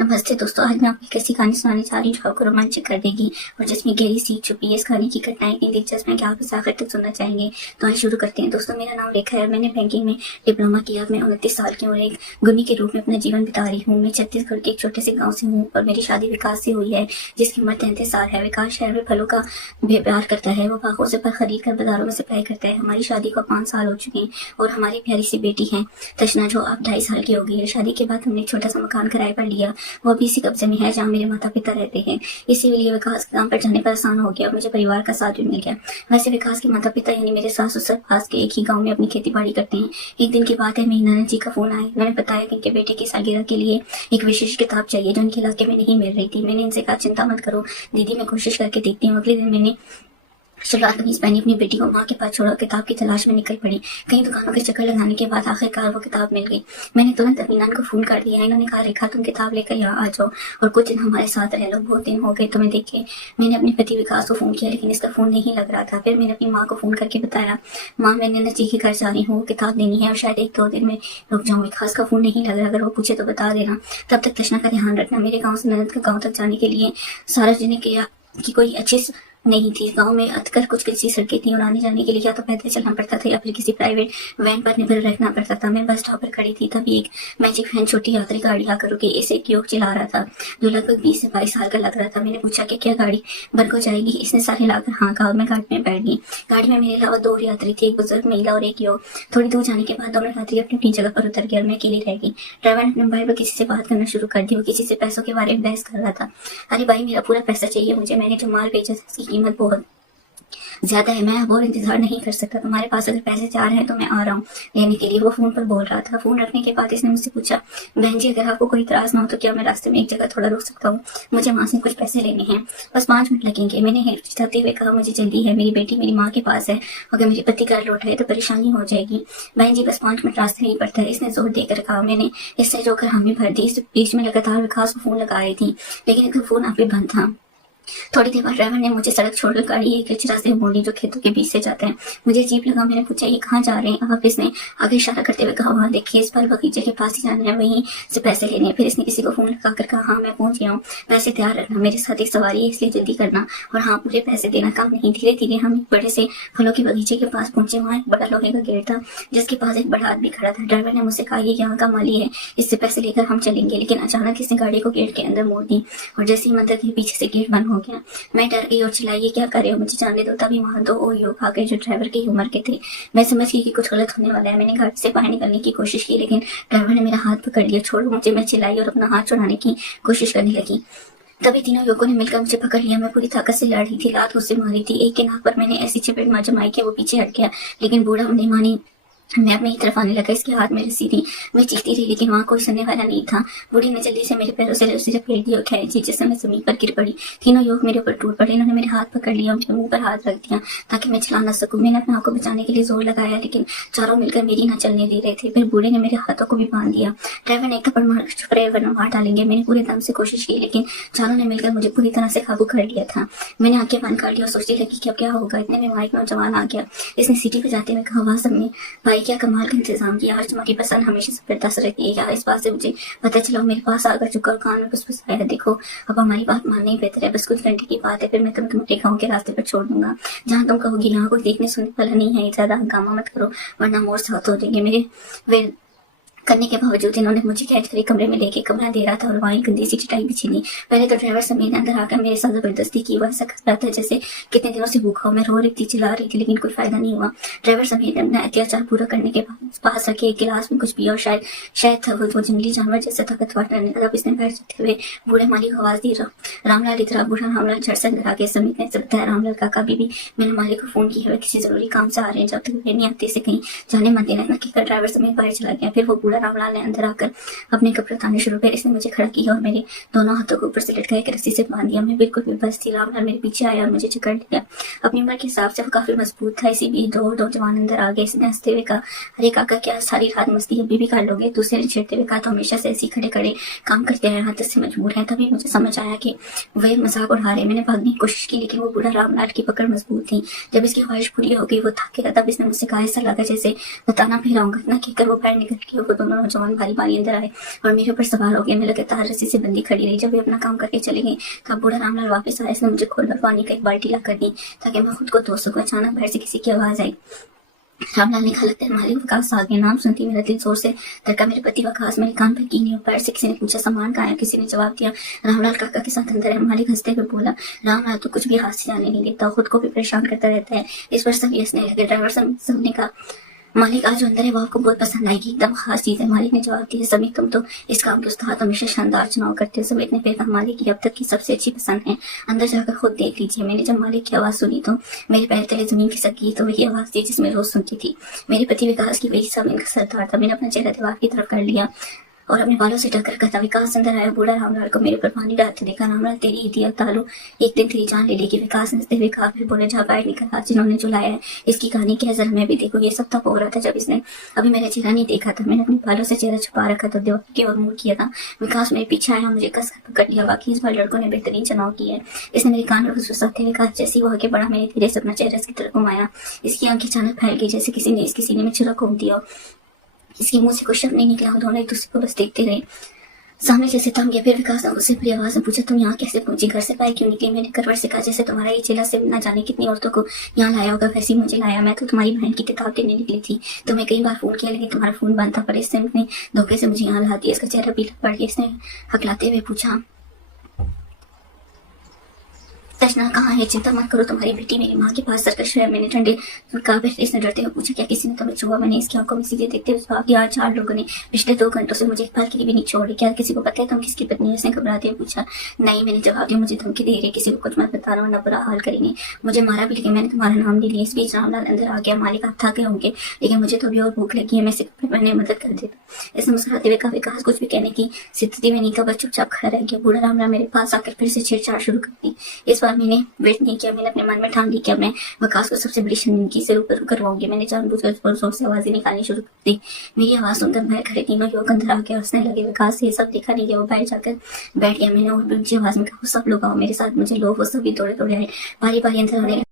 नमस्ते दोस्तों, आज मैं आपको एक ऐसी कहानी सुनाने जा रही हूँ जो आपको रोमांचित कर देगी और जिसमें गहरी सीख छुपी है। इस कहानी की घटनाएं इतनी दिलचस्प है कि आप इसे आखिर तक सुनना चाहेंगे। तो आइए शुरू करते हैं। दोस्तों, मेरा नाम रेखा है और मैंने बैंकिंग में डिप्लोमा किया। मैं 29 साल की हूँ और एक गृहिणी के रूप में अपना जीवन बिता रही हूँ। मैं छत्तीसगढ़ के एक छोटे से गाँव से हूँ और मेरी शादी विकास से हुई है, जिसकी उम्र 33 साल है। विकास शहर में फलों का व्यापार करता है। वो बागों से फल खरीद कर बाजारों में सप्लाई करता है। हमारी शादी को 5 साल हो चुके हैं और हमारी प्यारी सी बेटी है तशना, जो अब 2.5 साल की हो गई है। शादी के बाद हमने एक छोटा सा मकान किराए पर लिया। वो अभी इसी कब्जे में है जहाँ मेरे माता पिता रहते हैं। इसीलिए विकास के काम पर जाने पर आसान हो गया और मुझे परिवार का साथ भी मिल गया। वैसे विकास के माता पिता यानी मेरे सास ससुर पास के एक ही गांव में अपनी खेती बाड़ी करते हैं। एक दिन की बात है, मेरी नाना जी का फोन आया। उन्होंने बताया कि उनके बेटे की सालगिरह के लिए एक विशेष किताब चाहिए जो उनके इलाके में नहीं मिल रही थी। मैंने इनसे कहा, चिंता मत करो दीदी, मैं कोशिश करके देखती हूँ। अगले दिन मैंने सलवार कमीज पहनी अपनी बेटी को माँ के पास छोड़ा, किताब की तलाश में निकल पड़ी। कई दुकानों के चक्कर लगाने के बाद आखिरकार वो किताब मिल गई। मैंने तुरंत अमीनान को फोन कर दिया। इन्होंने कहा, रेखा तुम किताब लेकर यहाँ आ जाओ और कुछ दिन हमारे साथ रह लो। बहुत दिन हो गए तुम्हें देखे। मैंने अपने पति विकास को फोन किया लेकिन इसका फोन नहीं लग रहा था। फिर मैंने अपनी माँ को फोन करके बताया, माँ मैंने नजी के घर जा रही हूँ, किताब लेनी है और शायद 1-2 दिन में रुक जाऊँ। विकास का फोन नहीं लग रहा, अगर वो पूछे तो बता देना। तब तक तशना का ध्यान रखना। मेरे गाँव से ननद के गाँव तक जाने के लिए सार्वजनिक की कोई अच्छी नहीं थी। गांव में अक्सर कुछ कच्ची सड़कें थी और आने जाने के लिए या तो पैदल चलना पड़ता था या फिर किसी प्राइवेट वैन पर निर्भर रखना पड़ता था। मैं बस स्टॉप पर खड़ी थी, तभी एक मैजिक वैन छोटी यात्री गाड़ी आकर रुकी। इसे एक युवक चला रहा था जो लगभग 20 से 22 साल का लग रहा था। मैंने पूछा कि क्या गाड़ी भर को जाएगी? इसने सारे लाकर हाँ कहा और मैं गाड़ी में बैठ गई। गाड़ी में मेरे अलावा 2 यात्री थे, एक बुजुर्ग महिला और एक युवक। थोड़ी दूर जाने के बाद दोनों यात्री अपनी अपनी जगह पर उतर गए और मैं अकेली रह गई। ड्राइवर ने अपने मोबाइल पर किसी से बात करना शुरू कर दी। वो किसी से पैसों के बारे में बहस कर रहा था। अरे भाई, मेरा पूरा पैसा चाहिए मुझे। मैंने जो माल बेचा था उसकी कीमत बहुत ज्यादा है, मैं अब और इंतजार नहीं कर सकता। तुम्हारे पास अगर पैसे जा रहे हैं तो मैं आ रहा हूँ लेने के लिए। वो फोन पर बोल रहा था। फोन रखने के बाद इसने मुझसे पूछा, बहन जी अगर आपको कोई इतराज ना हो तो क्या मैं रास्ते में एक जगह थोड़ा रुक सकता हूँ? मुझे वहां से कुछ पैसे लेने हैं, बस 5 मिनट लगेंगे। मैंने हिचकिचाते हुए कहा, मुझे जल्दी है, मेरी बेटी मेरी माँ के पास है, अगर मेरे पति घर लौट आए तो परेशानी हो जाएगी। बहन जी बस 5 मिनट रास्ते नहीं पड़ता है, इसने जोर देकर कहा। मैंने इससे जोकर हामी भर दी। इस बीच में लगातार विकास को फोन लगा रही थी लेकिन फोन आप बंद था। थोड़ी देर बाद ड्राइवर ने मुझे सड़क छोड़कर गाड़ी एक कच्चे रास्ते में मोड़ी जो खेतों के बीच से जाते हैं। मुझे अजीब लगा। मैंने पूछा, ये कहाँ जा रहे हैं आप? इसने आगे इशारा करते हुए कहा, वहाँ देखिए, इस पर बगीचे के पास ही जाना है, वहीं से पैसे लेने हैं। फिर इसने किसी को फोन लगाकर कहा, हाँ मैं पहुंच गया हूँ, पैसे तैयार रखना, मेरे साथ एक सवारी है इसलिए जल्दी करना और हाँ पूरे पैसे देना। काम नहीं। धीरे धीरे हम एक बड़े से फलों के बगीचे के पास पहुंचे। वहाँ एक बड़ा लोहे का गेट था जिसके पास एक बड़ा आदमी खड़ा था। ड्राइवर ने मुझसे कहा, ये यहाँ का माली है, इससे पैसे लेकर हम चलेंगे। लेकिन अचानक इसने गाड़ी को गेट के अंदर मोड़ दी और जैसे ही मंदिर के पीछे से गेट बंद हो गया, मैं डर गई और चिल्लाई, ये क्या कर रहे हो, मुझे जाने दो। तभी वहां 2 और युवक आ गए जो ड्राइवर की उम्र के थे। मैं समझ गई कि कुछ गलत होने वाला है। मैंने गाड़ी से बाहर निकलने की कोशिश की लेकिन ड्राइवर ने मेरा हाथ पकड़ लिया। छोड़ो मुझे, मैं चिल्लाई और अपना हाथ छुड़ाने की कोशिश करने लगी। तभी तीनों युवकों ने मिलकर मुझे पकड़ लिया। मैं पूरी ताकत से लड़ रही थी, लात मुझसे मारी थी। एक के नाक पर मैंने ऐसी चपेट जमाई कि वो पीछे हट गया लेकिन बूढ़ा नहीं मानी। मैं अपनी तरफ आने लगा, इसके हाथ में रस्सी थी। मैं चीखती रही लेकिन वहाँ कोई सुनने वाला नहीं था। बूढ़ी ने जल्दी से मेरे पैरों से रस्सी लपेट दी और खींची जिससे मैं जमीन पर गिर पड़ी। तीनों युवक मेरे ऊपर टूट पड़े। इन्होंने मेरे हाथ पकड़ लिया और मेरे मुंह पर हाथ रख दिया ताकि मैं चला न सकूं। मैंने अपने आप को बचाने के लिए जोर लगाया लेकिन चारों मिलकर मेरी न चलने दे रहे थे। फिर बूढ़े ने मेरे हाथों को भी बांध दिया। ड्राइवर ने एक थप्पड़ मार छुपरे वरना मार डालेंगे। मैंने पूरे दम से कोशिश की लेकिन चारों ने मिलकर मुझे पूरी तरह से काबू कर लिया था। मैंने आंखें बंद कर ली और सोचने लगी कि अब क्या होगा। इतने में वहाँ एक नौजवान आ गया। इसने सीटी बजाते हुए कहा, वाह सबने भाई क्या कमाल का इंतजाम किया, आज तुम्हारी पसंद हमेशा जबरदस्त रहती है यार। इस बात से मुझे पता चला मेरे पास आकर चुका और कान में फुसफुसाया, देखो अब हमारी बात मानना ही बेहतर है, बस कुछ घंटे की बात है, फिर मैं तुम्हें गाँव के रास्ते पर छोड़ दूंगा। जहाँ तुम कहोगी यहाँ कोई देखने सुनने वाला नहीं है, ज्यादा हंगामा मत करो वरना मोर साथ हो जाएंगे। मेरे करने के बावजूद इन्होंने मुझे कैद कर कमरे में लेके कमरा दे रहा था और वहीं गंदी सी चटाई बिछी दी। पहले तो ड्राइवर समीर अंदर आकर मेरे साथ जबरदस्ती की। वह ऐसा कर रहा था जैसे कितने दिनों से भूखा हो। मैं रो रही थी, चिल्ला रही थी लेकिन कोई फायदा नहीं हुआ। ड्राइवर समीर ने अपना अत्याचार पूरा करने के बाद पास रखे एक गिलास में कुछ पिया और शायद था वो जंगली जानवर जैसे ताकतवर रहने लगा। इसने बैठ जाते हुए बूढ़े माली को आवाज दी, रामलाल इधर। बूढ़ा रामलाल झट से अंदर आ गया। समीर ने बताया, रामलाल काका बीबी मैंने मालिक को फोन किया है, किसी जरूरी काम से आ रहे हैं, जब तक वे नहीं आते से कहीं जाने मत देना। कहकर ड्राइवर समीर बाहर चला गया। फिर वो बूढ़ा रामलाल ने अंदर कर अपने कपड़े उतारने शुरू किए। इसने मुझे खड़ा किया और मेरे दोनों हाथों को ऊपर से लटका एक रस्सी से बांध दिया। मैं बिल्कुल बेबस थी। रामलाल मेरे पीछे आया और मुझे जकड़ लिया। अपनी उम्र के हिसाब से वो काफी मजबूत था। इसी बीच 2 जवान अंदर आ गए। इसने हंसते हुए कहा, अरे काका क्या सारी रात मस्ती अभी भी कर लोगे? दूसरे ने छेड़ते हुए कहा, तो हमेशा से ऐसे खड़े खड़े काम करते हैं, हाथ से मजबूर है। तभी मुझे समझ आया कि वे मजाक उड़ा रहे। मैंने भागने की कोशिश की लेकिन वो बूढ़ा रामलाल की पकड़ मजबूत थी। जब इसकी ख्वाहिश पूरी हो गई, वो थक गया, तब इसने मुझसे कहा, ऐसा लगा जैसे बताना फिराऊंगा। इतना कहकर वो बाहर निकल गया। वो दोनों नौजवान भारी भारी अंदर आए और मेरे ऊपर सवार हो गए। मैं लगातार रस्सी से बंदी खड़ी रही। जब वे अपना काम करके चले गए तब बूढ़ा रामलाल वापस आया। इसने मुझे खोल पानी का एक बाल्टी ला कर दी ताकि मैं खुद को धो सकूं। अचानक बाहर से किसी की आवाज आई। रामलाल ने कहा, लगता है मालिक विकास आ गया। नाम सुनती मेरा दिल जोर से धड़का। मेरे पति विकास मेरे कान पर की नहीं। पैर से किसी ने पूछा, सामान कहाँ है? किसी ने जवाब दिया, रामलाल काका के साथ अंदर है। मालिक हंसते हुए बोला, रामलाल तो कुछ भी हाथ से जाने नहीं देता, खुद को भी परेशान करता रहता है। इस पर सभी हंसने लगे। ड्राइवर सबने कहा, मालिक आज जो अंदर है वो आपको बहुत पसंद आएगी, एकदम खास चीज है। मालिक ने जवाब दिया, समीत तुम तो इस काम के उस्ताद, हमेशा शानदार चुनाव करते हो। समीत ने फिर कहा, मालिक ये अब तक की सबसे अच्छी पसंद है, अंदर जाकर खुद देख लीजिए। मैंने जब मालिक की आवाज सुनी तो मेरे पैर तले जमीन खिसक गई। तो वही आवाज थी जिसमें रोज सुनती थी। मेरे पति विकास की वही सब इनका सरदार था। मैंने अपना चेहरा दीवार की तरफ कर लिया और अपने बालों से ढक कर कहा, विकास अंदर आया। बूढ़ा रामलाल को मेरे ऊपर पानी डालते देखा। रामलाल तेरी ईदी तालू एक दिन तेरी जान ले लेगी। विकास हंसते हुए कहा, फिर बोले, जा बाहर निकल, आज जिन्होंने जुलाया है इसकी कहानी क्या है, जरा मैं भी देखो। ये सब तब हो रहा था जब इसने अभी मेरा चेहरा नहीं देखा था। मैंने अपने बालों से चेहरा छुपा रखा था, दीवार की ओर मुंह किया था। विकास मेरे पीछे आया, मुझे कस कर पकड़ लिया। वाकई इस बार लड़कों ने बेहतरीन चुनाव किया है। इसने मेरे कान में फुसफुसाते हुए कहा, जैसे वो आगे बढ़ा मैंने धीरे से अपना चेहरा इसकी तरफ घुमाया। इसकी आंखें अचानक फैल गई जैसे किसी ने इसके सीने में छुरा घूम दिया। इसके मुंह से कुछ शब्द नहीं निकला। दोनों एक दूसरे को बस देखते रहे। सामने जैसे थम गया। फिर विकास ने उससे बुरी आवाज में पूछा, तुम यहाँ कैसे पहुंची? घर से बाहर क्यों निकली? मैंने करवट से कहा, जैसे तुम्हारा ये चेला से न जाने कितनी औरतों को यहाँ लाया होगा वैसे ही मुझे लाया। मैं तो तुम्हारी बहन की किताब देने निकली थी। तुम्हें कई बार फोन किया लेकिन तुम्हारा फोन बंद था, पर इसने अपने धोखे से मुझे यहाँ ला दिया। इसका चेहरा पीला पड़ गया। इसने हकलाते हुए पूछा, तशना कहाँ है? चिंता मत करो, तुम्हारी बेटी मेरी माँ के पास सर्कस है। मैंने ठंडे कहा। इसने डरते हुए पूछा, क्या किसी ने तुम्हें छुआ? मैंने इसकी आंखों में सीधे देखते हुए जवाब दिया, 4 लोगों ने पिछले 2 घंटों से मुझे एक पल के लिए भी नहीं छोड़ी। क्या किसी को पता है तुम किसकी पत्नी है? इसने घबराते हुए पूछा। नहीं, मैंने जवाब दिया, मुझे धमकी दे रही, किसी को कुछ मत बताना वरना बुरा हाल करेंगे, मुझे मारा भी। लेकिन मैंने तुम्हारा नाम नहीं लिया। इस बीच रामलाल अंदर आ गया। मालिक आप थक गए होंगे लेकिन मुझे तो अभी और भूख लगी है, मैं सिर्फ मैंने मदद कर देता। इसने मुस्कुराते हुए कहा। विकास कुछ भी कहने की स्थिति में नहीं था, बस चुपचाप खड़ा रह गया। बूढ़ा रामलाल मेरे पास आकर फिर से छेड़छाड़ शुरू कर दी। इस बार मैंने वेट नहीं किया। मैंने अपने मन में ठान ली कि मैं विकास को सबसे बड़ी शर्मिंदगी से रूबरू करवाऊंगी। मैंने जानबूझकर जोर से आवाजें निकालनी शुरू कर दी। मेरी आवाज सुनकर बाहर खड़े तीनों युवक अंदर आ गए। हंसने लगे। विकास ये सब देखा नहीं गया, वो बाहर जाकर बैठ गया। मैंने और ऊंची आवाज में कहा, सब लोग आओ मेरे साथ, मुझे लोग वो सभी दौड़े दौड़े आए। बारी बारी अंदर आने